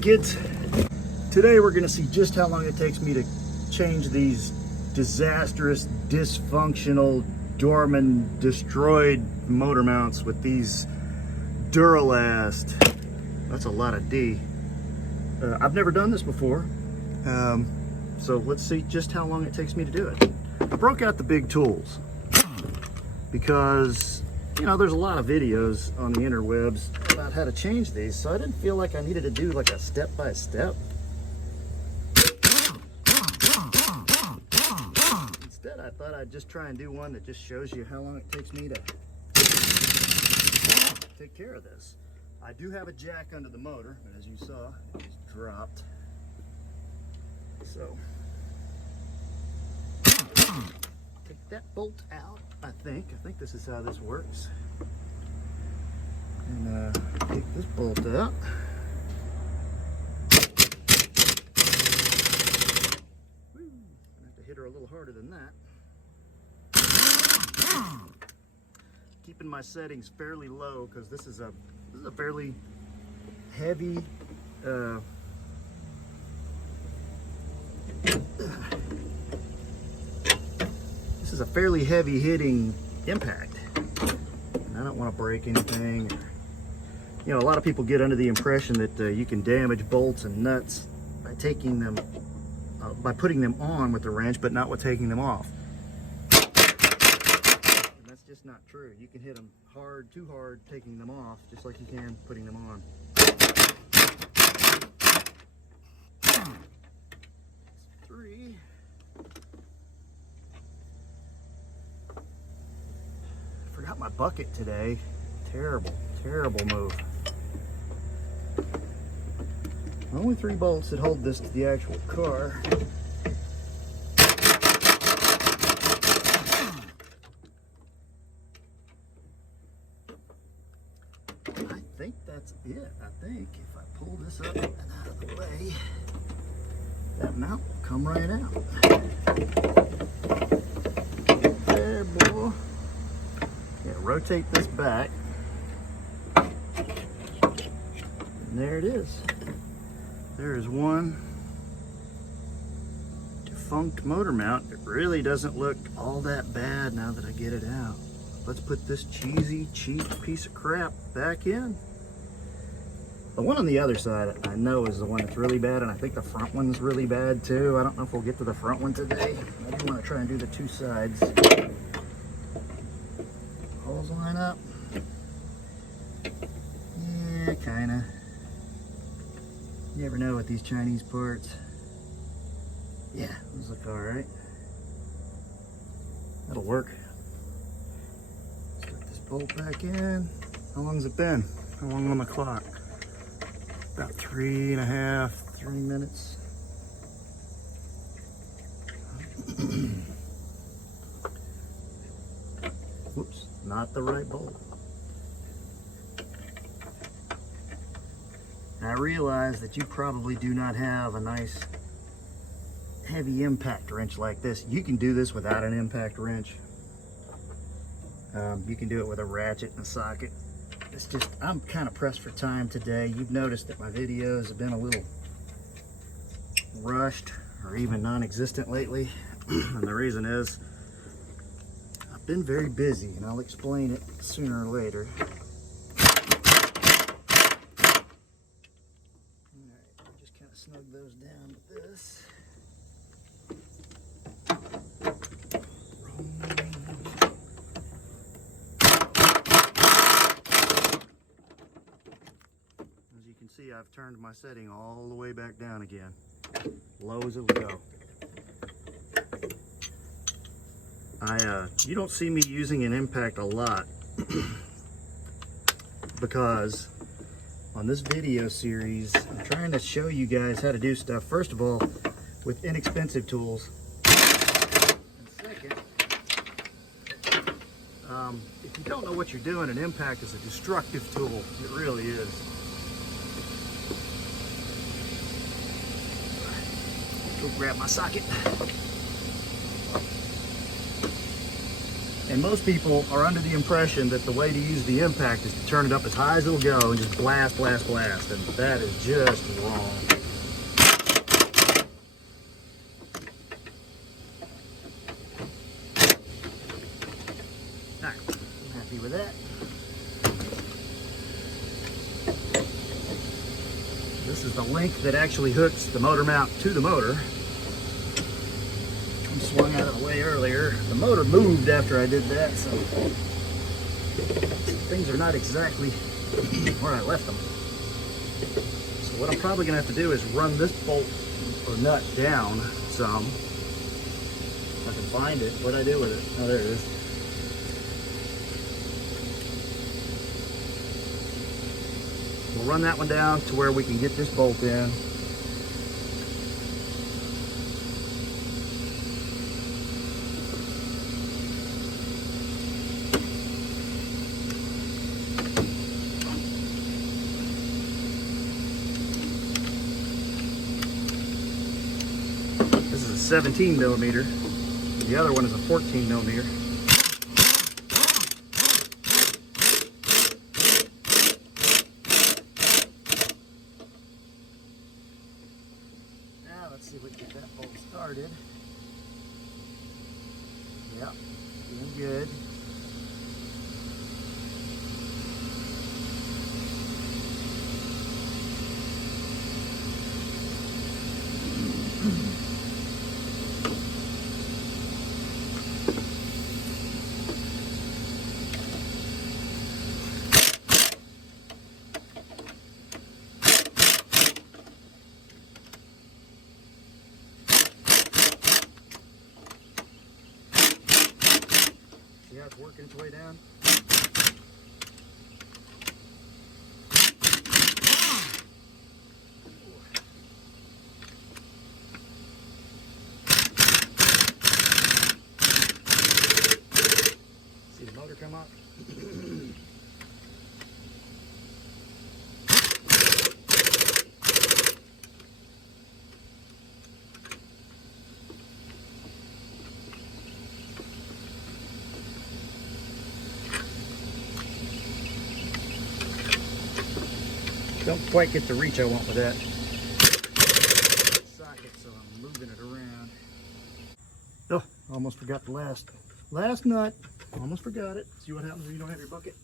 Alright kids, today we're going to see just how long it takes me to change these disastrous, dysfunctional, Dorman destroyed motor mounts with these Duralast. That's a lot of D. I've never done this before, so let's see just how long it takes me to do it. I broke out the big tools because, you know, there's a lot of videos on the interwebs about how to change these, so I didn't feel like I needed to do like a step-by-step. Instead, I thought I'd just try and do one that just shows you how long it takes me to take care of this. I do have a jack under the motor, but as you saw, it just dropped. So, take that bolt out, I think this is how this works. And take this bolt out. Woo. I have to hit her a little harder than that. Keeping my settings fairly low because this is a fairly heavy this is a fairly heavy hitting impact. And I don't want to break anything. You know, a lot of people get under the impression that you can damage bolts and nuts by taking them, by putting them on with the wrench, but not with taking them off. And that's just not true. You can hit them hard, too hard, taking them off, just like you can putting them on. Three. Forgot my bucket today. Terrible move. Only 3 bolts that hold this to the actual car. I think that's it. I think if I pull this up and out of the way, that mount will come right out. There, boy. Yeah, rotate this back. And there it is. There is one defunct motor mount. It really doesn't look all that bad now that I get it out. Let's put this cheesy, cheap piece of crap back in. The one on the other side I know is the one that's really bad, and I think the front one's really bad too. I don't know if we'll get to the front one today. I do want to try and do the 2 sides. Holes line up. Yeah, kinda. You never know with these Chinese parts. Yeah, those look alright. That'll work. Let's put this bolt back in. How long's it been? How long on the clock? About 3.5, 3 minutes. Whoops, not the right bolt. I realize that you probably do not have a nice heavy impact wrench like this. You can do this without an impact wrench. You can do it with a ratchet and a socket. It's just, I'm kind of pressed for time today. You've noticed that my videos have been a little rushed or even non-existent lately. And the reason is, I've been very busy, and I'll explain it sooner or later. Snug those down with this. As you can see, I've turned my setting all the way back down again. Low as it will go. You don't see me using an impact a lot because on this video series, I'm trying to show you guys how to do stuff, first of all, with inexpensive tools. And second, if you don't know what you're doing, an impact is a destructive tool. It really is. Go grab my socket. And most people are under the impression that the way to use the impact is to turn it up as high as it'll go and just blast, blast, blast. And that is just wrong. All right, I'm happy with that. This is the link that actually hooks the motor mount to the motor. I swung out of the way earlier. The motor moved after I did that, so things are not exactly where I left them. So what I'm probably gonna have to do is run this bolt or nut down some. If I can find it. What'd I do with it? Oh, there it is. We'll run that one down to where we can get this bolt in. This is a 17 millimeter. The other one is a 14 millimeter. Now let's see if we can get that bolt started. Yep, doing good. See how it's working its way down? See the motor come up? Don't quite get the reach I want with that socket, so I'm moving it around. Oh, almost forgot the last nut. Almost forgot it. See what happens when you don't have your bucket?